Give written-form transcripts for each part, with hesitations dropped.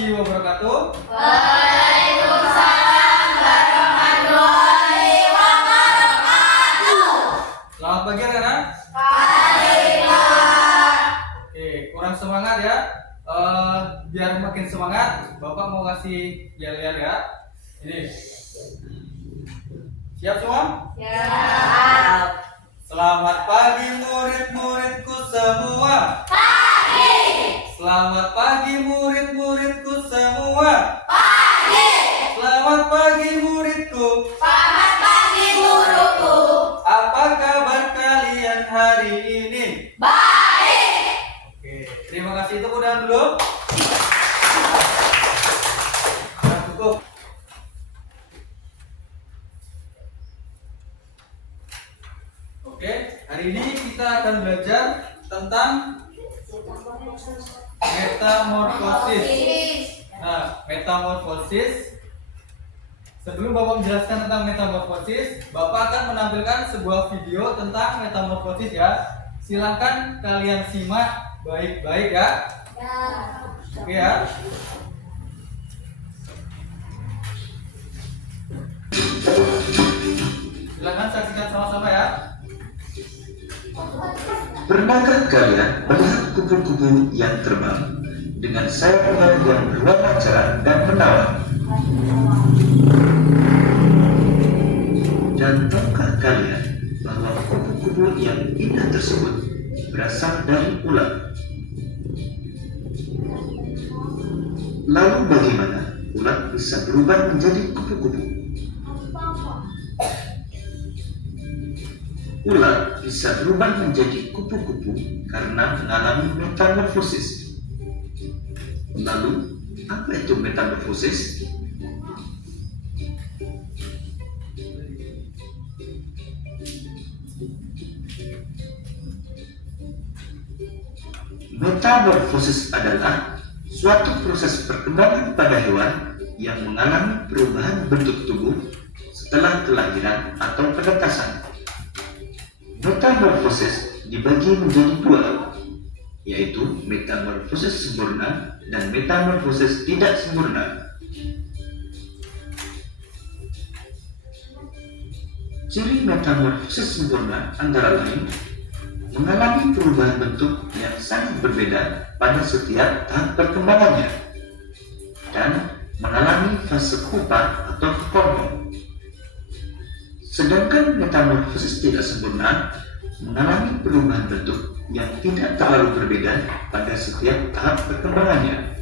warahmatullahi wabarakatuh. Waalaikumsalam warahmatullahi wabarakatuh. Selamat pagi anak-anak. Pagi. Oke, kurang semangat ya. Biar makin semangat, Bapak mau kasih yel-yel ya. Ini. Siap semua? Siap. Selamat pagi murid-muridku semua. Pagi. Selamat pagi murid-muridku semua. Pagi. Selamat pagi muridku. Selamat pagi guruku. Apa kabar kalian hari ini? Baik. Oke, terima kasih. Tepuk tangan dulu. Nah, cukup. Oke, hari ini kita akan belajar tentang metamorfosis. Nah, metamorfosis. Sebelum Bapak menjelaskan tentang metamorfosis, Bapak akan menampilkan sebuah video tentang metamorfosis ya. Silahkan kalian simak baik-baik ya. Oke ya. Silahkan saksikan sama-sama ya. Pernahkah kalian melihat kupu-kupu yang terbang dengan sayapnya yang berwarna cerah dan menawan? Dan tahukah kalian bahwa kupu-kupu yang indah tersebut berasal dari ulat? Lalu bagaimana ulat bisa berubah menjadi kupu-kupu? Ulat bisa berubah menjadi kupu-kupu karena mengalami metamorfosis. Lalu, apa itu metamorfosis? Metamorfosis adalah suatu proses perkembangan pada hewan yang mengalami perubahan bentuk tubuh setelah kelahiran atau penetasan. Metamorfosis dibagi menjadi dua, yaitu metamorfosis sempurna dan metamorfosis tidak sempurna. Ciri metamorfosis sempurna antara lain mengalami perubahan bentuk yang sangat berbeda pada setiap tahap perkembangannya dan mengalami fase pupa atau kepompong. Sedangkan metamorfosis tidak sempurna mengalami perubahan bentuk yang tidak terlalu berbeda pada setiap tahap perkembangannya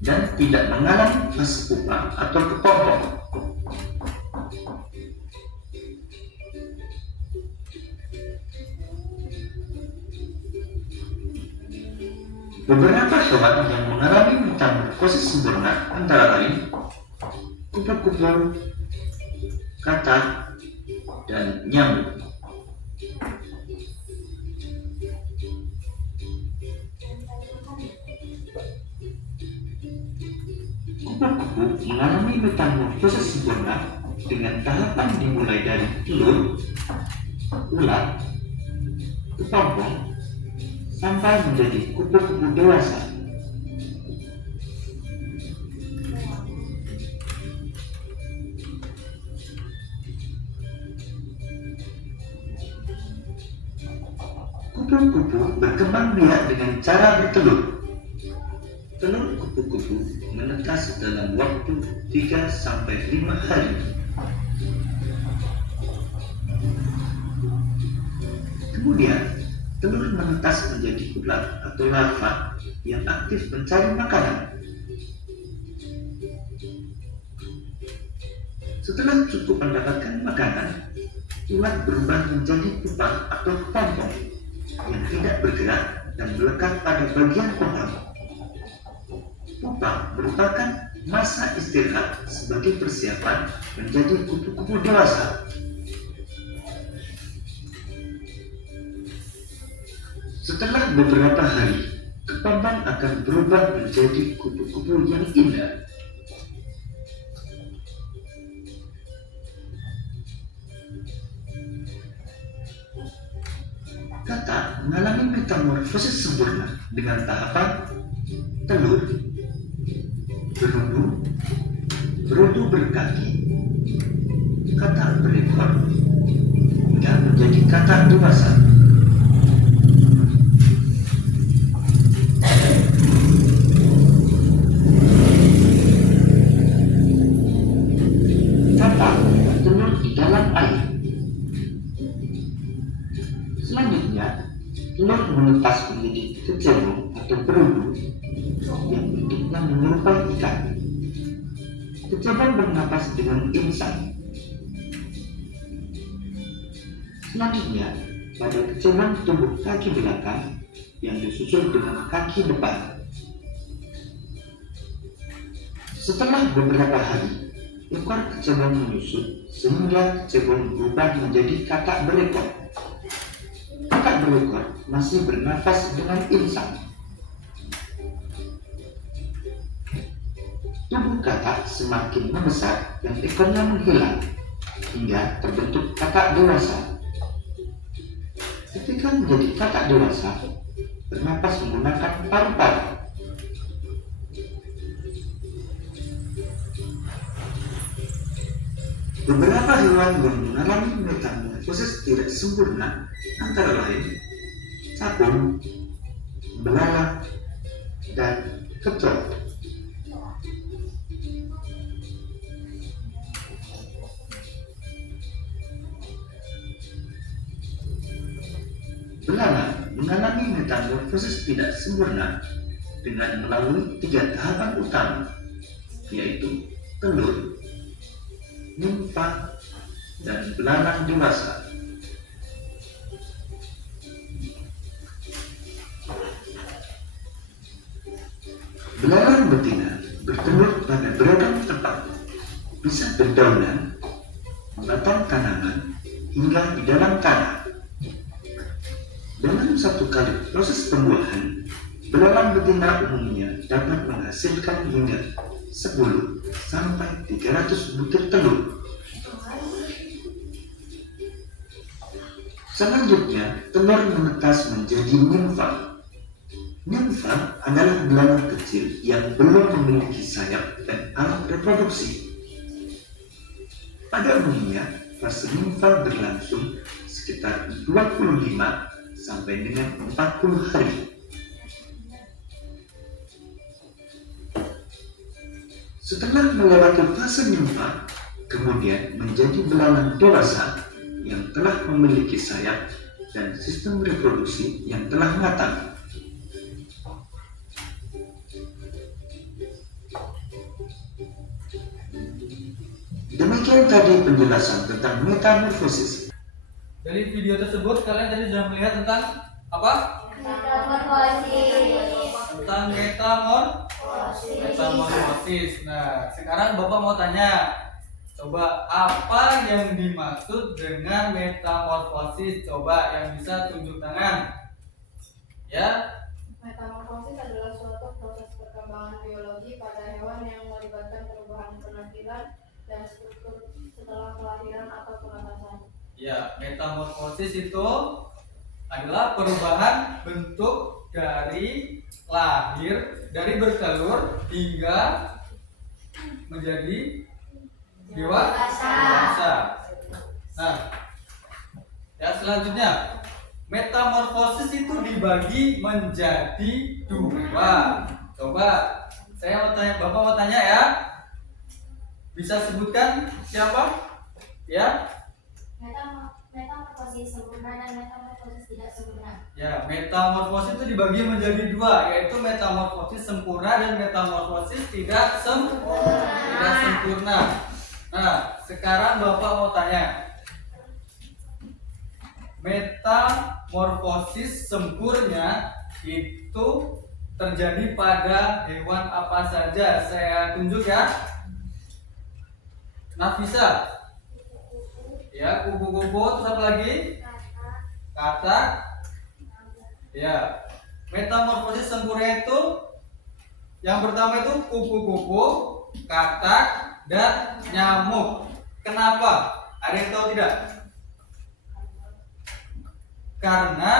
dan tidak mengalami fase pupa atau kepompong. Beberapa hewan yang mengalami metamorfosis sempurna antara lain kupu-kupu, katak, dan nyamuk. Kupu-kupu mengalami metamorfosis sempurna dengan tahapan dimulai dari telur, ulat, kepompong, sampai menjadi kupu-kupu dewasa. Kupu-kupu berkembang biak dengan cara bertelur. Telur kupu-kupu menetas dalam waktu 3-5 hari. Kemudian, telur menetas menjadi ulat atau larva yang aktif mencari makanan. Setelah cukup mendapatkan makanan, ulat berubah menjadi pupa atau kepompong yang tidak bergerak dan melekat pada bagian pohon. Pupa merupakan masa istirahat sebagai persiapan menjadi kupu-kupu dewasa. Setelah beberapa hari, kepompong akan berubah menjadi kupu-kupu yang indah. Katak mengalami metamorfosis sempurna dengan tahapan telur, berudu berkaki, katak berekor, hingga menjadi katak dewasa. Katak bertelur di dalam air. Selanjutnya, telur menetas menjadi kecebong atau berudu yang bentuknya menyerupai ikan. Kecebong bernapas dengan insang. Selanjutnya, pada kecebong tumbuh kaki belakang yang disusul dengan kaki depan. Setelah beberapa hari, ekor kecebong menyusut sehingga kecebong berubah menjadi katak berekor. Katak berekor masih bernapas dengan insang. Tubuh katak semakin membesar dan ekornya menghilang hingga terbentuk katak dewasa. Ketika menjadi katak dewasa, bernapas menggunakan paru-paru. Beberapa hewan yang mengalami metamorfosis tidak sempurna antara lain capung, belalang, dan kecoak. Belalang mengalami metamorfosis tidak sempurna dengan melalui 3 tahapan utama, yaitu telur, nimfa, dan belalang dewasa. Belalang betina bertelur pada beragam tempat, bisa berdaunan, batang tanaman, hingga di dalam tanah. Dalam satu kali proses pembuahan, belalang betina umumnya dapat menghasilkan hingga 10 sampai 300 butir telur. Selanjutnya, telur menetas menjadi nimfa. Nimfa adalah belalang kecil yang belum memiliki sayap dan alat reproduksi. Pada umumnya, fase nimfa berlangsung sekitar 25 sampai dengan 40 hari. Setelah melewati fase nimfa, kemudian menjadi belalang dewasa yang telah memiliki sayap dan sistem reproduksi yang telah matang. Demikian tadi penjelasan tentang metamorfosis. Dari video tersebut kalian tadi sudah melihat tentang apa? Tentang metamorfosis. Nah, sekarang Bapak mau tanya, coba apa yang dimaksud dengan metamorfosis? Coba yang bisa tunjuk tangan. Ya. Metamorfosis adalah suatu proses perkembangan biologi pada hewan yang melibatkan perubahan penampilan dan struktur setelah kelahiran atau penetasan. Ya, metamorfosis itu adalah perubahan bentuk dari lahir, dari bertelur hingga menjadi dewasa. Nah, ya selanjutnya, metamorfosis itu dibagi menjadi 2. Coba saya mau tanya, Bapak mau tanya ya. Bisa sebutkan siapa? Ya. Metamorfosis sempurna dan metamorfosis tidak sempurna. Ya, metamorfosis itu dibagi menjadi 2, yaitu metamorfosis sempurna dan metamorfosis tidak sempurna. Nah, sekarang Bapak mau tanya, metamorfosis sempurna itu terjadi pada hewan apa saja? Saya tunjuk ya. Nafisa. Ya, kupu-kupu, terus apa lagi? Katak. Ya. Metamorfosis sempurna itu yang pertama itu kupu-kupu, katak, dan nyamuk. Kenapa? Ada yang tahu tidak? Karena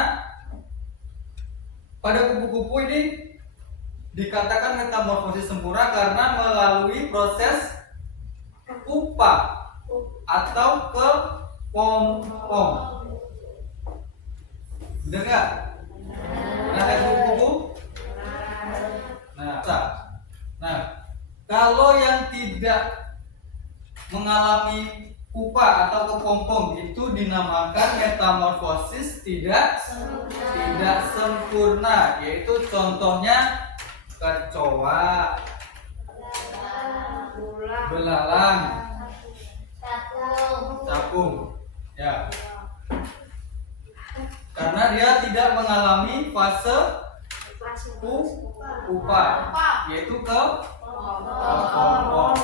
pada kupu-kupu ini dikatakan metamorfosis sempurna karena melalui proses pupa atau kepompong. Bener nggak? Pernah lihat kupu-kupu? Nah, kalau yang tidak mengalami pupa atau kepompong itu dinamakan metamorfosis tidak sempurna, yaitu contohnya kecoa, belalang, capung. Ya. Karena dia tidak mengalami fase pupa, yaitu kepompong.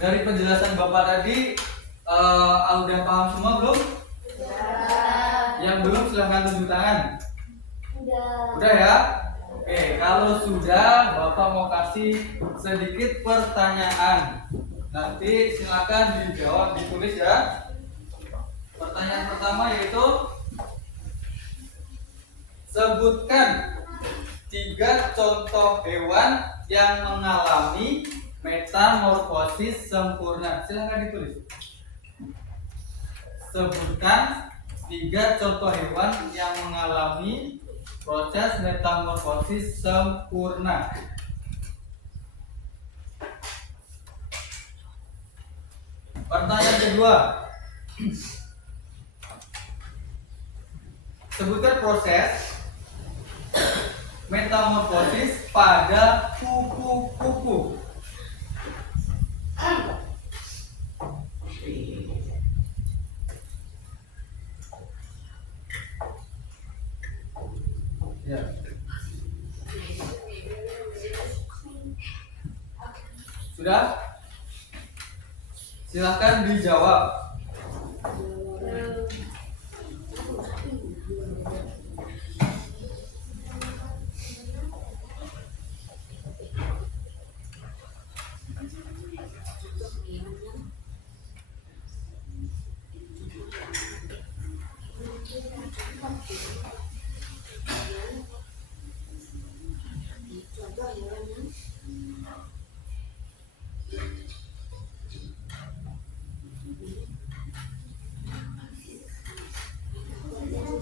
Dari penjelasan Bapak tadi, udah paham semua belum? Yang belum silahkan tunjuk tangan. Udah ya? Oke, kalau sudah, Bapak mau kasih sedikit pertanyaan. Nanti silakan dijawab, ditulis ya. Pertanyaan pertama yaitu sebutkan 3 contoh hewan yang mengalami metamorfosis sempurna. Silakan ditulis. Sebutkan 3 contoh hewan yang mengalami proses metamorfosis sempurna. Pertanyaan kedua. Sebutkan proses metamorfosis pada kupu-kupu. Ya. Sudah? Silakan dijawab.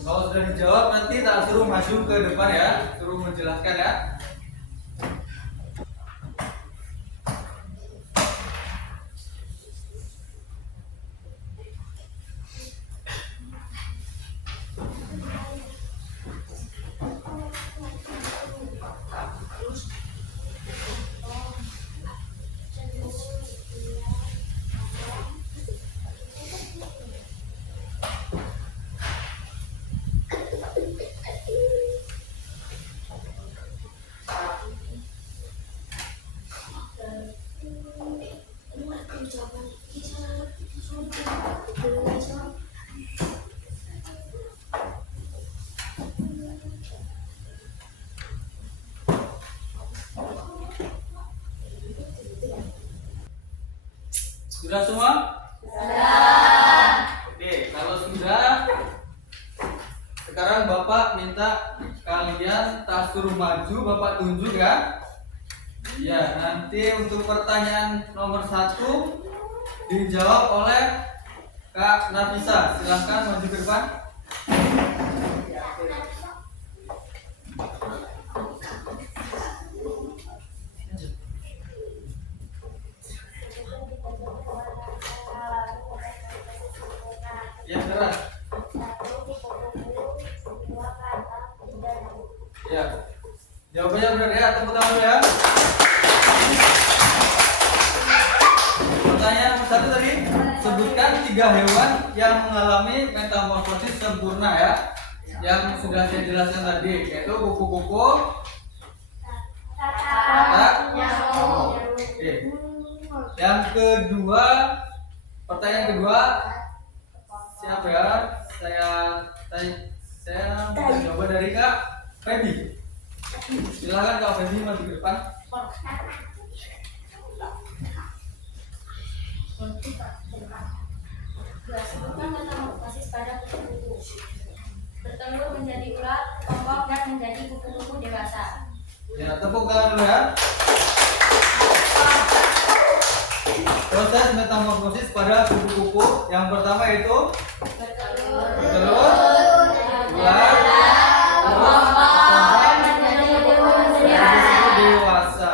Kalau sudah dijawab nanti tak suruh maju ke depan ya, suruh menjelaskan ya. Sudah semua? Sudah. Oke, kalau sudah, sekarang Bapak minta kalian tak suruh maju, Bapak tunjuk ya. Ya, nanti untuk pertanyaan nomor 1 dijawab oleh Kak Nafisa. Silahkan maju ke depan. Ya, benar. Ya, jawabannya benar ya. Tepuk tangan dulu ya. Pertanyaan nomor 1 tadi, sebutkan 3 hewan yang mengalami metamorfosis sempurna ya. Yang sudah saya jelaskan tadi, yaitu kupu-kupu, katak, oke. Yang kedua, pertanyaan kedua, siapa ya? Saya coba dari Kak Feby. Silakan Kak Feby maju ke depan. Sebutkan metamorfosis pada kupu-kupu. Bertelur menjadi ular, kepompong dan menjadi kupu-kupu dewasa. Ya, tepuk tangan dulu ya. proses metamorfosis pada kupu-kupu. Yang pertama yaitu Bertelur. bertelur, ular, terus kupu-kupu dewasa.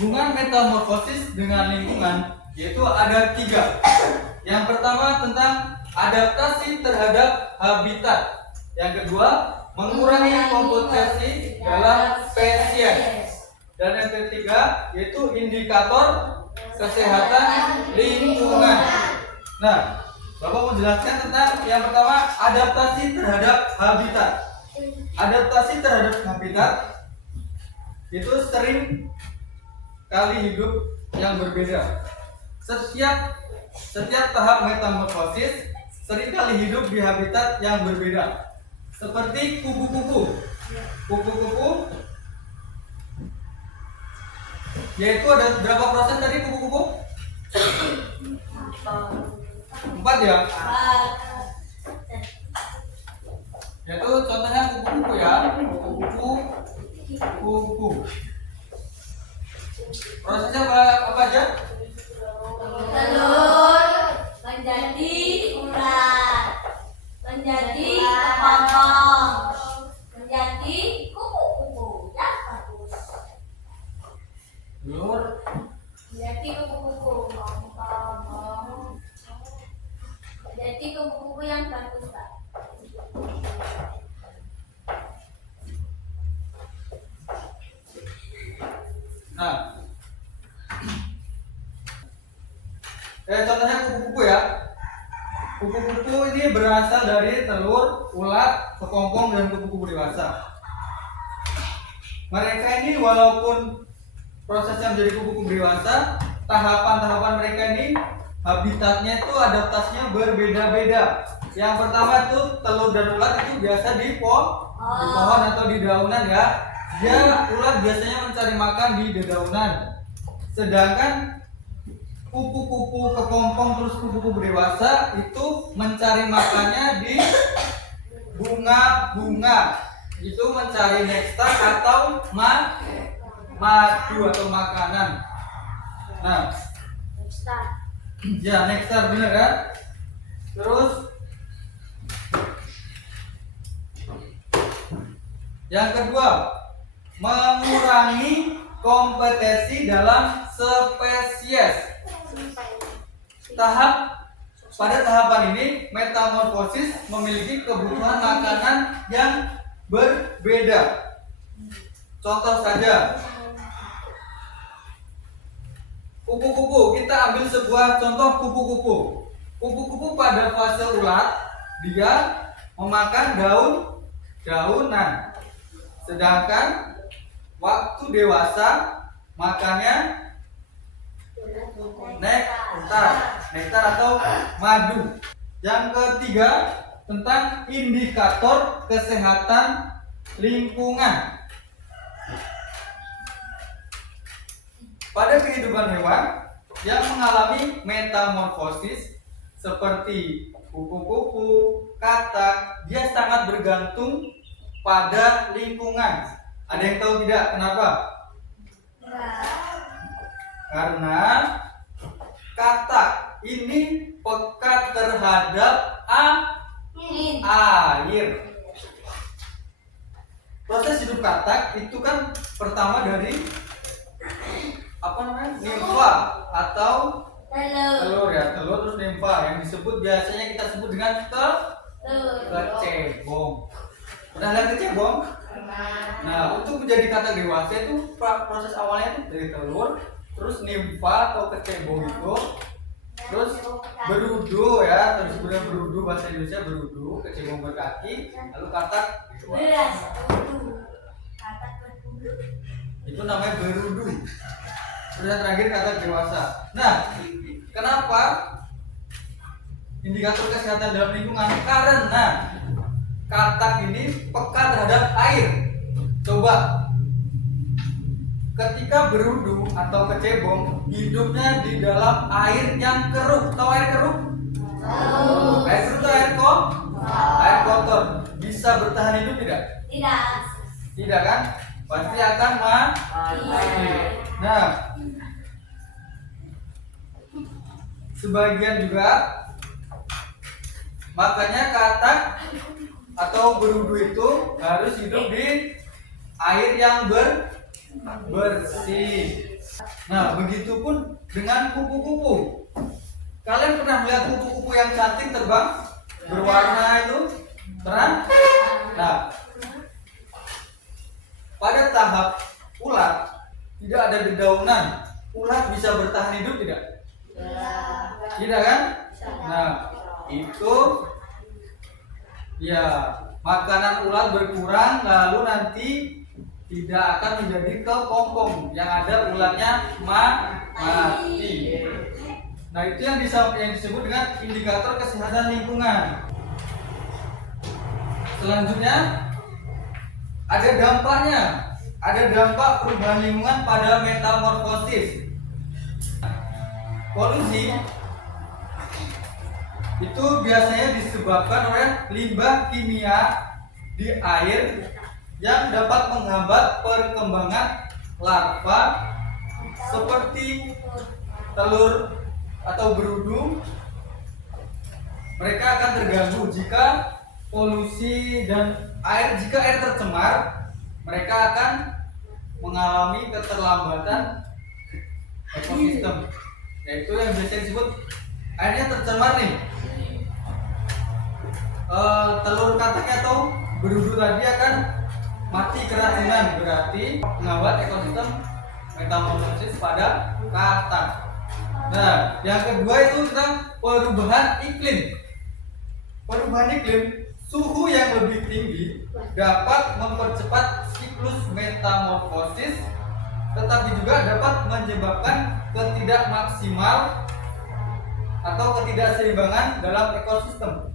Hubungan metamorfosis dengan lingkungan yaitu ada 3. Yang pertama tentang adaptasi terhadap habitat. Yang kedua, mengurangi kompetisi dalam spesies. Dan yang ketiga yaitu indikator kesehatan lingkungan. Nah, Bapak mau jelaskan tentang yang pertama, adaptasi terhadap habitat. Adaptasi terhadap habitat itu sering kali hidup yang berbeda. Setiap tahap metamorfosis sering kali hidup di habitat yang berbeda. Seperti kupu-kupu. Kupu-kupu yaitu ada berapa proses tadi kupu-kupu? 4 ya? Yaitu contohnya kupu-kupu ya. Kupu-kupu. Prosesnya apa aja? Telur menjadi ular, menjadi kepompong, menjadi kupu-kupu. Ya, bagus. Telur, Menjadi kupu-kupu. Menjadi kupu-kupu yang bagus, Pak. nah, contohnya kupu-kupu ya. Kupu-kupu ini berasal dari telur, ulat, kepompong, dan kupu-kupu dewasa. Mereka ini walaupun prosesnya menjadi kupu-kupu dewasa, tahapan-tahapan mereka ini habitatnya itu adaptasinya berbeda-beda. Yang pertama itu telur dan ulat itu biasa di pohon atau di daunan ya. Ulat biasanya mencari makan di dedaunan. Sedangkan kupu-kupu kepompong terus kupu-kupu dewasa itu mencari makannya di bunga-bunga. Itu mencari nektar atau madu atau makanan. Nah, ya nektar bener kan? Terus yang kedua, mengurangi kompetisi dalam spesies. Pada tahapan ini metamorfosis memiliki kebutuhan makanan yang berbeda. Contoh saja, kupu-kupu. Kita ambil sebuah contoh kupu-kupu. Kupu-kupu pada fase ulat dia memakan daunan. Sedangkan waktu dewasa makannya nektar atau madu. Yang ketiga tentang indikator kesehatan lingkungan. Pada kehidupan hewan yang mengalami metamorfosis seperti kupu-kupu, katak, dia sangat bergantung pada lingkungan. Ada yang tahu tidak kenapa? Karena katak ini peka terhadap air. Proses hidup katak itu kan pertama dari nimfa atau telur ya, telur terus nimfa yang disebut biasanya kita sebut dengan kecebong. Pernah lihat kecebong? Nah, untuk menjadi katak dewasa itu proses awalnya itu dari telur, terus nimfa atau kecebong itu, terus berudu ya, terus kemudian berudu, bahasa Indonesia berudu, kecebong berkaki, lalu katak dewasa. Itu namanya berudu. Terus yang terakhir katak dewasa. Nah, kenapa indikator kesehatan dalam lingkungan? Karena katak ini peka terhadap air. Coba, ketika berudu atau kecebong hidupnya di dalam air yang keruh. Tahu air keruh? Air keruh itu air kotor. Bisa bertahan hidup tidak? Tidak kan? Pasti akan mati. Nah, sebagian juga. Makanya katak atau berudu itu harus hidup di air yang bersih. Nah, begitupun dengan kupu-kupu. Kalian pernah melihat kupu-kupu yang cantik terbang berwarna itu terang? Nah, pada tahap ulat tidak ada dedaunan, ulat bisa bertahan hidup tidak? Tidak kan? Nah, itu ya makanan ulat berkurang, lalu nanti tidak akan menjadi kepompong, yang ada ulatnya mati. Nah, itu yang disebut dengan indikator kesehatan lingkungan. Selanjutnya ada dampaknya, ada dampak perubahan lingkungan pada metamorfosis. Polusi itu biasanya disebabkan oleh limbah kimia di air yang dapat menghambat perkembangan larva seperti telur atau berudu. Mereka akan terganggu jika polusi dan jika air tercemar, mereka akan mengalami keterlambatan ekosistem, yaitu yang biasa disebut airnya tercemar nih. Telur kataknya atau berudu tadi akan mati keracunan, berarti menghambat ekosistem metamorfosis pada katak. Nah, yang kedua itu tentang perubahan iklim. Perubahan iklim, suhu yang lebih tinggi dapat mempercepat siklus metamorfosis, tetapi juga dapat menyebabkan ketidakmaksimal atau ketidakseimbangan dalam ekosistem.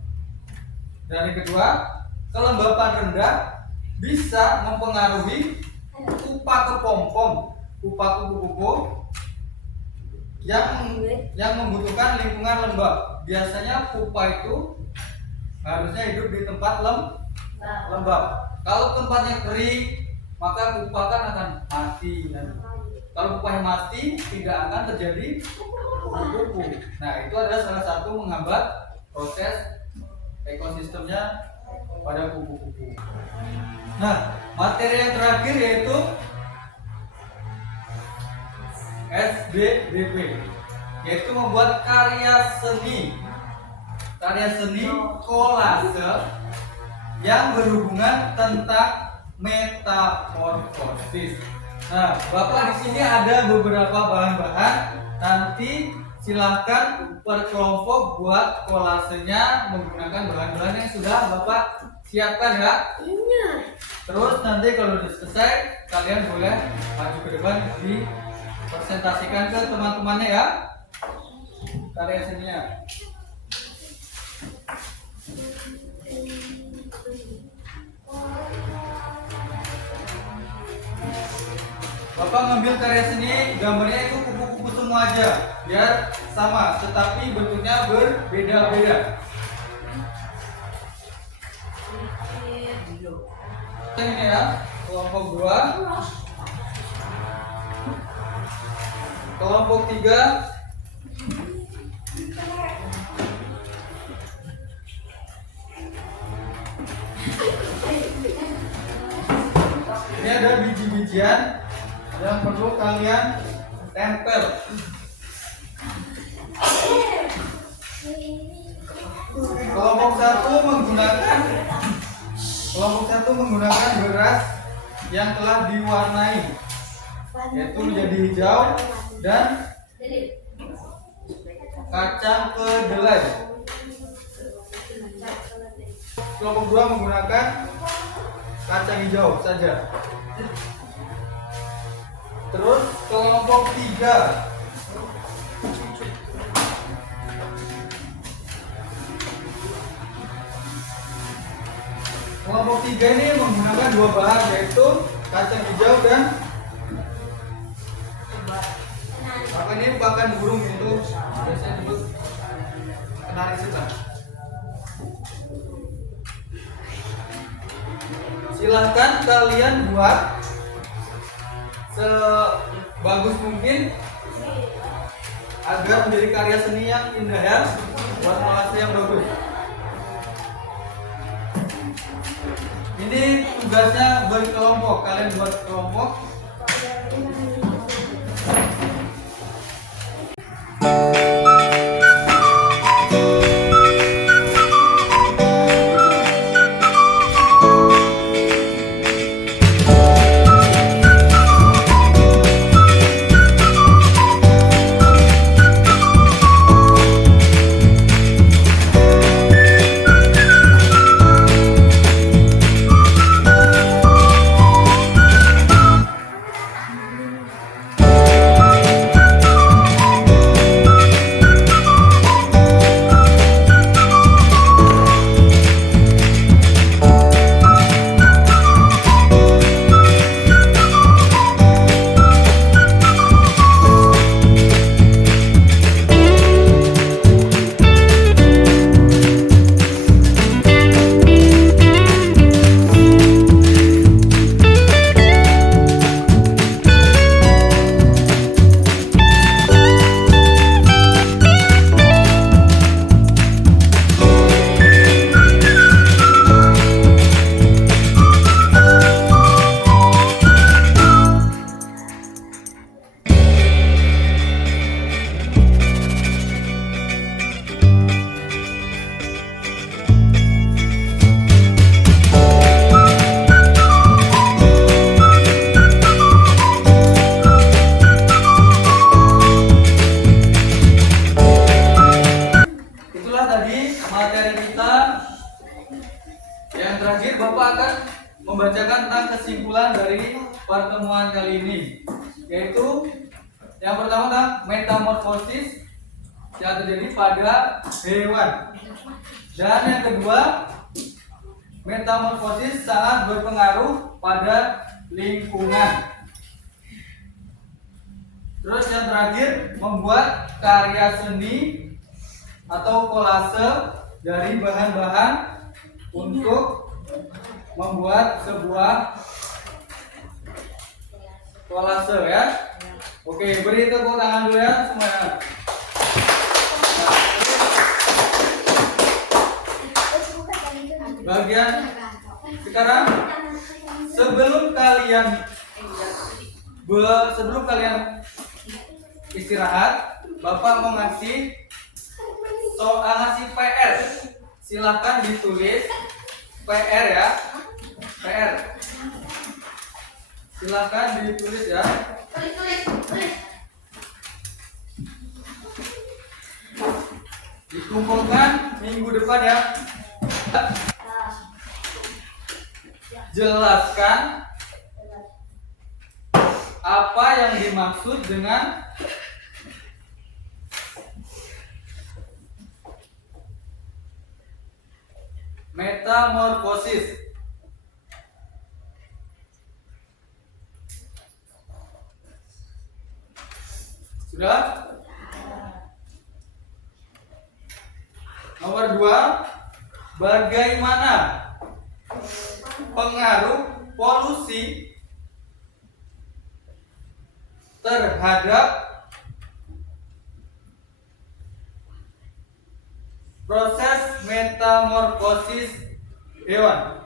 Dan yang kedua, kelembapan rendah bisa mempengaruhi pupa kepompong, pupa kupu-kupu yang membutuhkan lingkungan lembab. Biasanya pupa itu harusnya hidup di tempat lembab. Kalau tempatnya kering, maka pupa kan akan mati. Dan kalau pupanya mati, tidak akan terjadi kupu-kupu. Nah, itu adalah salah satu menghambat proses ekosistemnya pada kupu-kupu. Nah, materi yang terakhir yaitu SBBP, yaitu membuat karya seni kolase yang berhubungan tentang metamorfosis. Nah, Bapak di sini ada beberapa bahan-bahan. Nanti silahkan berkelompok buat kolasenya menggunakan bahan-bahan yang sudah Bapak siapkan ya. Terus nanti kalau sudah selesai, kalian boleh maju ke depan dipresentasikan ke teman-temannya ya karya seninya. Bapak ngambil karya seni, gambarnya itu kupu-kupu semua aja, biar sama, tetapi bentuknya berbeda-beda. Ini ya, kelompok 2, kelompok 3, ini ada biji-bijian yang perlu kalian tempel. Kelompok 1 menggunakan beras yang telah diwarnai, yaitu menjadi hijau, dan kacang kedelai. Kelompok 2 menggunakan kacang hijau saja. Terus kelompok 3 ini menggunakan 2 bahan, yaitu kacang hijau dan ini pakan burung, itu biasanya disebut kenari setan. Silahkan kalian buat sebagus mungkin agar menjadi karya seni yang indah ya, buat kolase yang bagus. Ini tugasnya berkelompok, kalian buat kelompok. Itulah tadi materi kita. Yang terakhir Bapak akan membacakan tentang kesimpulan dari pertemuan kali ini, yaitu yang pertama tentang metamorfosis yang terjadi pada hewan, dan yang kedua metamorfosis sangat berpengaruh pada lingkungan. Terus yang terakhir membuat karya seni atau kolase dari bahan-bahan untuk membuat sebuah kolase ya. Oke, beri tepuk tangan dulu ya semuanya. Bagian sekarang sebelum kalian istirahat, Bapak mau ngasih ngasih PR. Silahkan ditulis PR ya. PR. Silahkan ditulis ya. Dikumpulkan minggu depan ya. Jelaskan apa yang dimaksud dengan metamorfosis. Sudah? Nomor 2, bagaimana pengaruh polusi terhadap proses metamorfosis hewan?